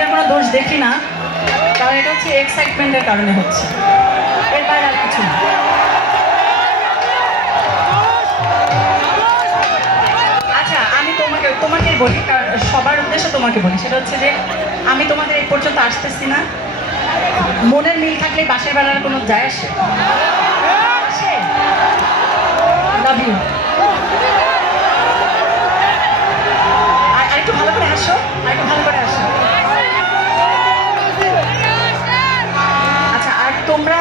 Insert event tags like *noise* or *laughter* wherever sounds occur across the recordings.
এটার কোনো দোষ দেখি না, কারণ এটা হচ্ছে এক্সাইটমেন্টের কারণে হচ্ছে। এর বাইরে আর কিছু না। আচ্ছা তোমাকে বলি সবার উদ্দেশ্যে তোমাকে বলি, সেটা হচ্ছে যে আমি তোমাদের এই পর্যন্ত আসতেছি না। মনের মিল থাকলে বাসের বেলার কোনো যায় আসে? আর একটু ভালো করে আসো আর একটু ভালো করে আসো তোমরা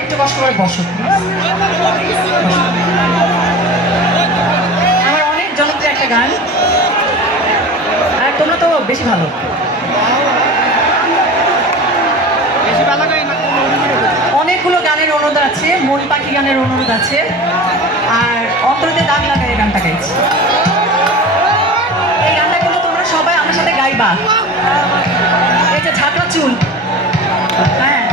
একটু কষ্ট করে বসো। আমার অনেক জনপ্রিয় একটা গান। আর তোমরা তো বেশি ভালো। অনেকগুলো গানের অনুরোধ আছে মরি পাখি গানের অনুরোধ আছে, আর অন্তরতে দাগ লাগাই এই গানটা গাইছি। এই গানটা কিন্তু তোমরা সবাই আমার সাথে গাইবা। এই যে ঝাঁকড়া চুল। হ্যাঁ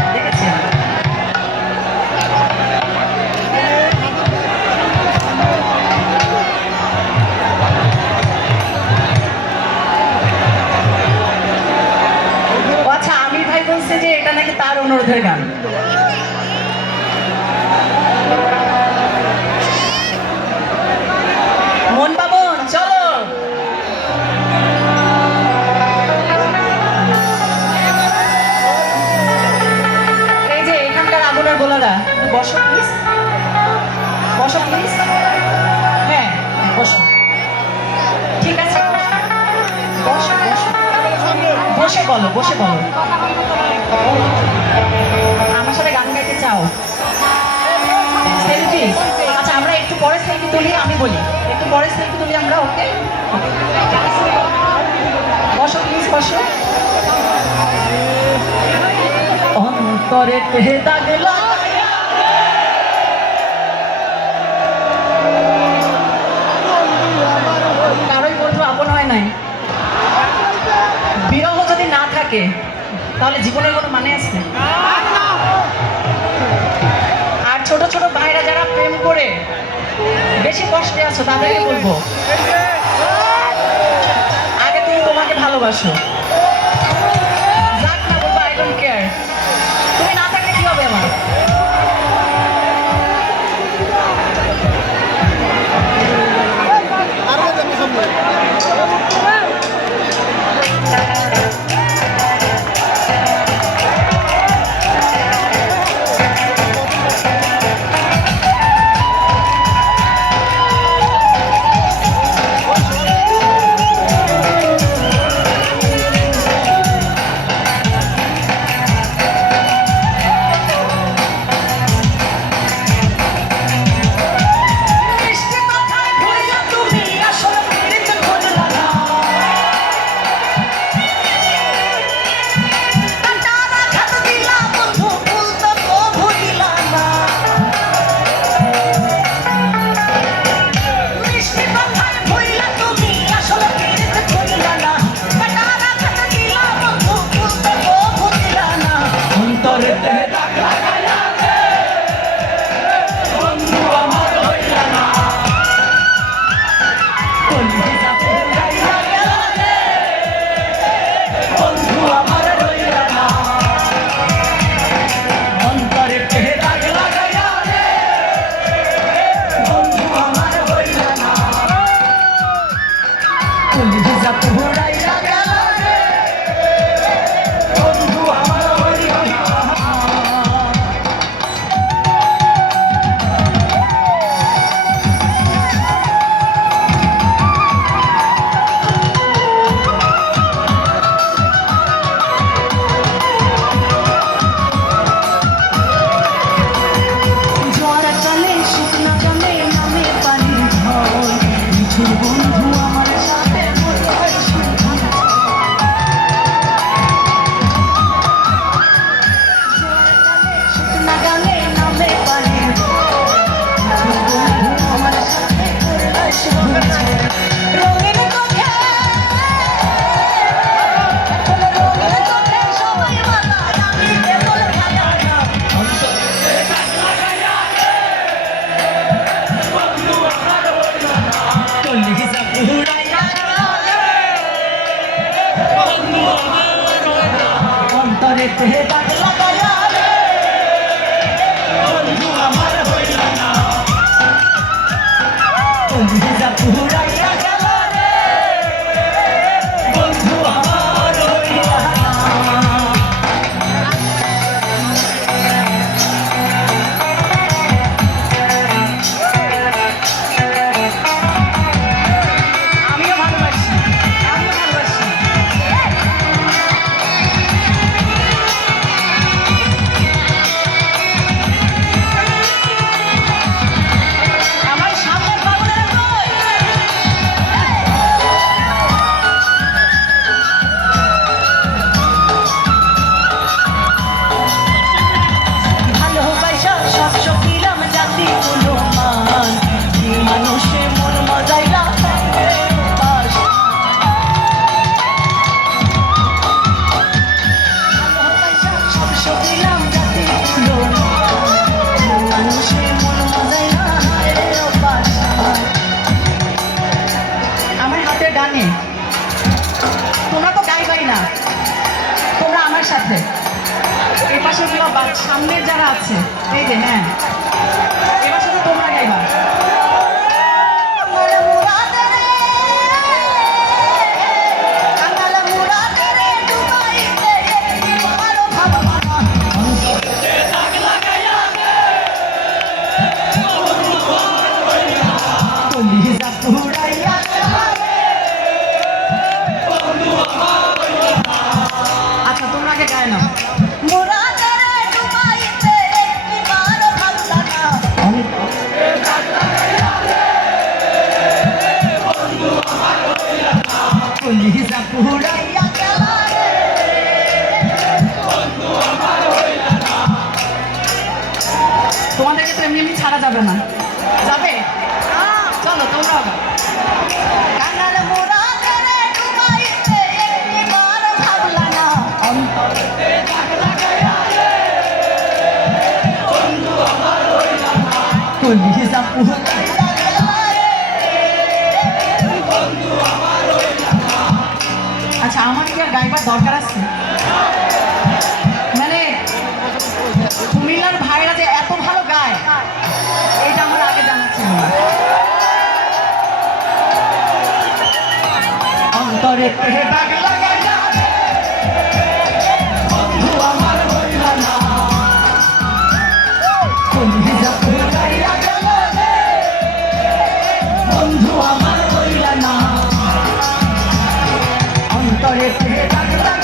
বসো। ঠিক আছে? বসো বসো। বসে বলো বসে বলো। আমার সাথে গান গাইতে চাও? সেলফি? আচ্ছা আমরা একটু পরে সেলফি তুলি, আমি বলি। একটু পরে সেলফি তুলি আমরা, ওকে? বসো প্লিজ বসো। অন্তরে দাগ তাহলে জীবনের কোনো মানে আছে? আর ছোট ছোট ভাইরা যারা প্রেম করে, বেশি কষ্টে আছো, তাদেরকে বলব, আগে তুমি তোমাকে ভালোবাসো। Yeah. *laughs* Hey, hey, hey, দর্শকরা সামনে যারা আছে এই যে হ্যাঁ। আমার কি আর ড্রাইভার দরকার আছে। মানে কুমিল্লার ভাইরা যে এত ভালো গায়, এটা আমার আগে জানা ছিল অন্তরে বন্ধু আমার করে।